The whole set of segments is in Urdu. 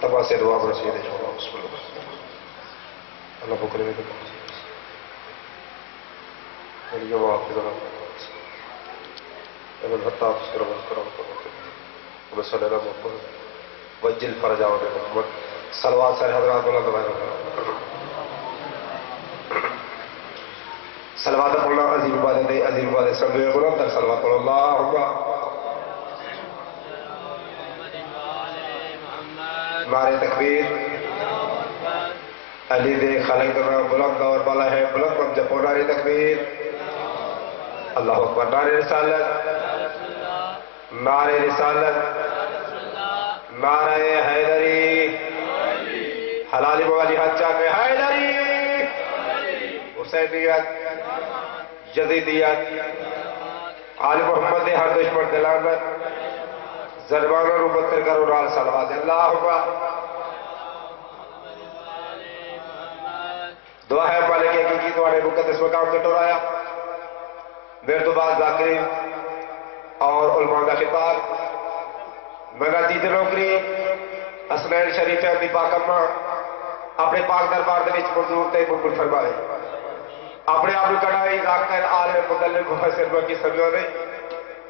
تبا سے دعا برسید چھوڑا بسم اللہ اللہ بکرے میں دکھا میری جو آپ ذرا ابن حتاب سے رب کرم کرم صلی اللہ محمد وجل فرجا و محمد صلوات سارے حضرات بلند بھائی صلوات اللہ عظیم عبادت عظیم عبادت سمجھے بلند تر صلوات اللہ نعرہ تکبیر علی دے خالق کا نام بلند اور بالا ہے بلند کم جپو نعرہ تکبیر اللہ اکبر نعرہ رسالت نعرہ رسالت نعرہ حیدری حلالی موالی حد چاہتے حیدری حسینیت یزیدیت آل محمد ہر دشمن دلانت زربان اور مبتر کرو رال صلوات اللہ اکبر دعا ہے مالک حقیقی تمہارے مقدس مقام سے ٹورایا میرے تو بعد ذاکری اور علماء کا خطاب میرا تیز نوکری حسنین شریف ہے پاک اما اپنے پاک دربار دے وچ منظور تے قبول فرمائے اپنے آپ کڑائی ذاکر عالم مدلل مفسر کی سمجھو نہیں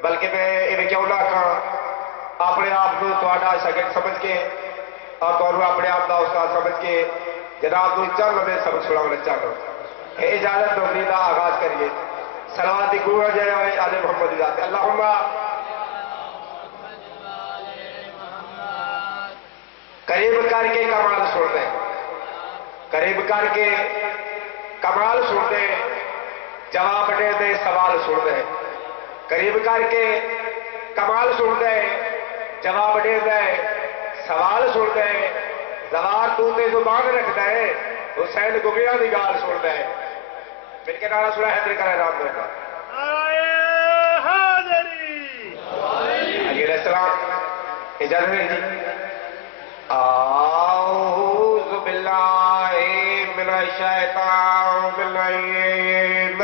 بلکہ میں انہیں کیوں نہ کہا اپنے آپ کو تھوڑا شاگرد سمجھ کے اور تو اپنے آپ کا استاد سمجھ کے جناب کو چل میں سبق سنانا چاہتا ہوں اجازت نوکری کا آغاز کریے صلوات گوڑا جائے ہوئے آل محمد ذات اللہم قریب کر کے کمال سن دے قریب کر کے کمال سن دے جواب دے دے سوال سن دے قریب کر کے کمال سن دے جواب دے دے سوال سن دے زوار تو تے زبان رکھ دے حسین گگیا دی گال سن دے مل کے نعرہ سنا حیدری کرے رام دے گا حیدری علیہ السلام اجازت ہے جی اعوذ باللہ من الشیطان الرجیم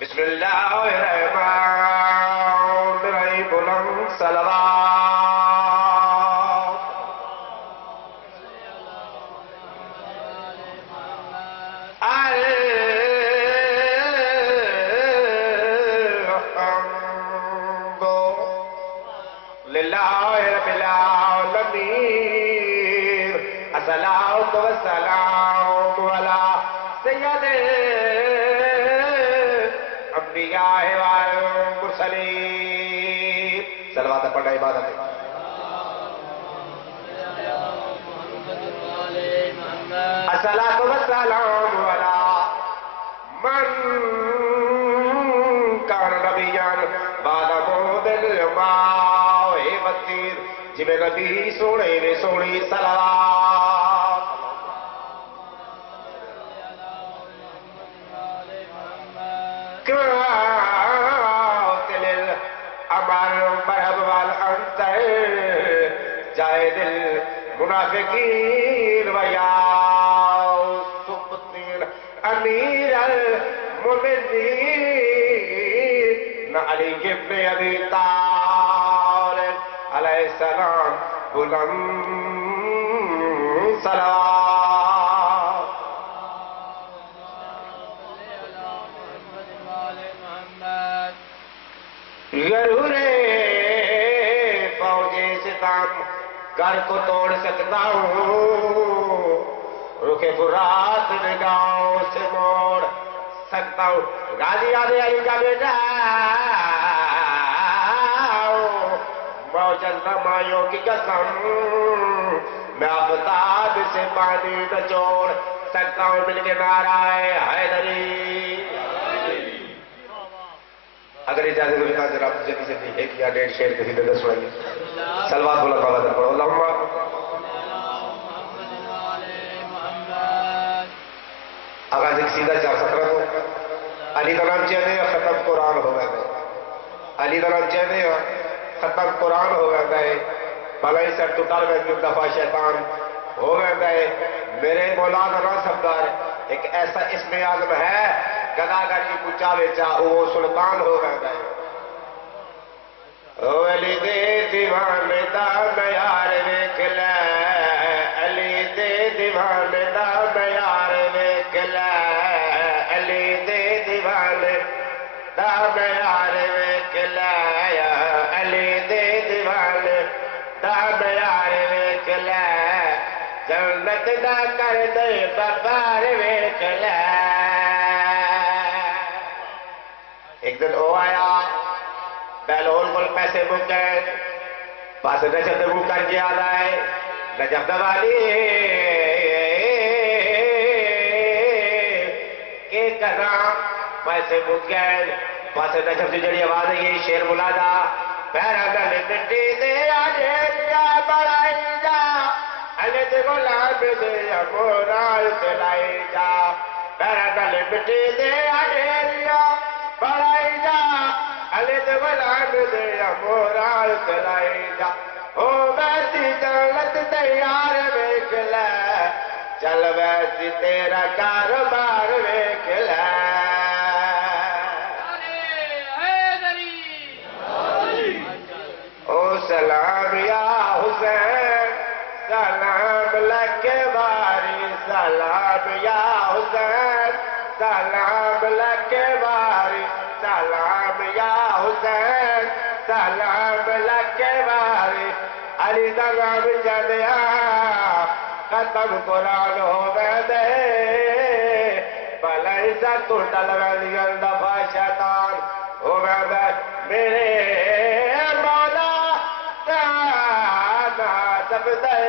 بسم اللہ الرحمن الرحیم بلند صلوات والسلام علی سید انبیاء والمرسلین صلوات پڑھنا عبادت ہے الصلاۃ والسلام علی من کان نبیا بعد موت الماء والطیر جویں نبی سونے نے سونی صلوات جائے دل منافقین ویا سبطین امیر المؤمنین علی ابن ابی طالب علیہ السلام بلند صلوات ضرور فوجے ستم گھر کو توڑ سکتا ہوں رخ فرات نگاہوں سے موڑ سکتا ہوں غازی علی کا بیٹا موجز نمائیوں کی قسم میں آفتاب سے پانی نچوڑ سکتا ہوں مل کے نعرہ حیدری اگر اجازت ہوئی تھا جناب جلدی سے بھی ایک یا ڈیڑھ شعر کسی دے دس سنائیے صلوات بولا پالا در پڑھو اللہم آغاز ایک سیدھا 417 کو علی کا نام چاہتے ہیں ختم قرآن ہو گئے علی کا نام چاہتے ہیں ختم قرآن ہو گئے بلائی سر ٹوٹال میں ایک دفعہ شیطان ہو گئے میرے مولانا نا سبدار ایک ایسا اسم اعظم ہے گداگر کی کچا بیچا وہ سلطان ہو گئے او علی دے دیوان یار ویکھ لے علی دے دیوانے دا یار ویکھ لے جنت دا کر دے بپار ویکھ لے ایک دن او آیا بیلون کل پیسے بکے پاس نجف بک کر کے آ رہا ہے نجف دوالی کے کرنا پیسے بکے پاس نجف سے جڑی آواز ہے یہ شیر بلا دا پیرا گل مٹی دے آجے لیا بڑھائی جا علی دے غلام دے امورال چلائی جا پیرا گل مٹی دے آجے لیا بڑھائی جا علی دے غلام دے امورال چلائی جا او ویسی جنت تیار ویکھ لے چل ویسی تیرا کاروبار ویکھ لے او سلام یا حسین سلام لکے باری سلام یا حسین سلام لکے باری سلام یا حسین سلام لکے باری علی دا نام جدیا ختم قرآن ہو دے بھلائی سا تو ڈل ویلیل دفع شیطان ہو دے میرے مولا جانا سب دے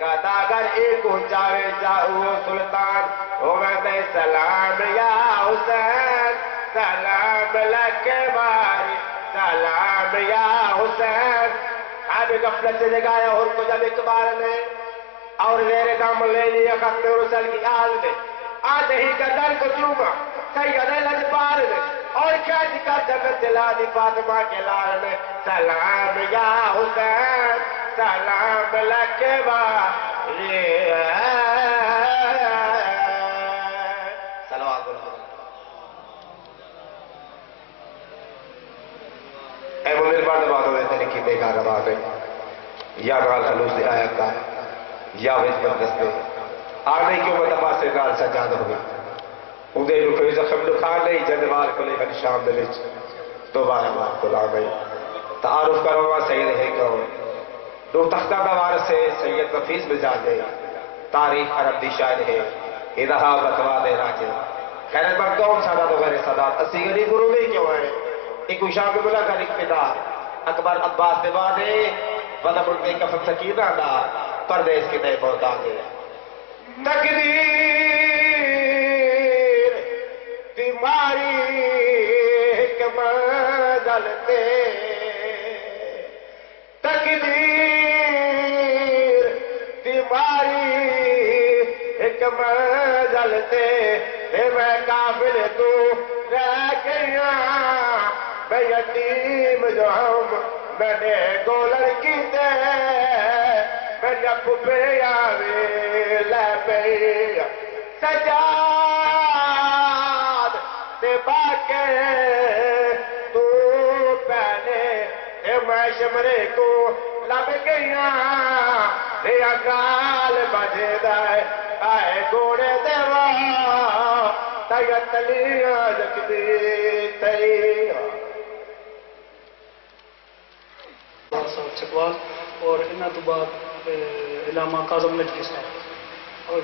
قداگر ایک اونچاوے جاؤ سلطان ہو دے سلام یا حسین سلام لکے باری سلام یا حسین آب غفلت سے جگایا اور کو جب اقبال نے اور میرے دم لے لیا ختم رسل کی آل نے آدھے ہی کا در کو چوما سید لجبار نے اور کھاج کا جنت دلانی فاطمہ کے لال نے سلام یا حسین سلام لکے باری صلوات اللہ اے وہ میرے بات بات ہوئے تھے لکھی دیکھا روا گئی یا گال خلوص دے آیا کا یا ویس بندس دے آنے کیوں مطبع سے گال سجاد ہوئی اندے رکھوئی زخم لکھا نہیں جدوار کو لے کر شام دلچ دوبارہ بات کو لا گئی تعارف کروں گا سید ہے کون دو تختہ دوار سے سید نفیس مزاج ہے تاریخ عرب دی شاعر ہے ادھا بکوا دے راجے خیرت پر کون سادہ تو غیر صدات اسی غریب گروہ میں کیوں ہے ایک اشاہ ملا کر اقتدار اکبر عباس دے بعدے وضب ان کے کفن سکینہ دا پردیس کی دے بہتا دے تقدیر تمہاری حکمت دلتے تقدیر تمہاری حکمت دلتے میں کافر تو رہ گیا میں یتیم جو ہم میں نے گو لڑکی دے میں جب پہ آوے لے پہ سجاد تے باکے تو پہنے تے میں شمرے کو لب گیا تے اکال بجے دائے آئے گوڑے دیوا تیت لیا جکدی تیہ چکوال اور انہاں تو بعد علامہ کاظم نجوی صاحب اور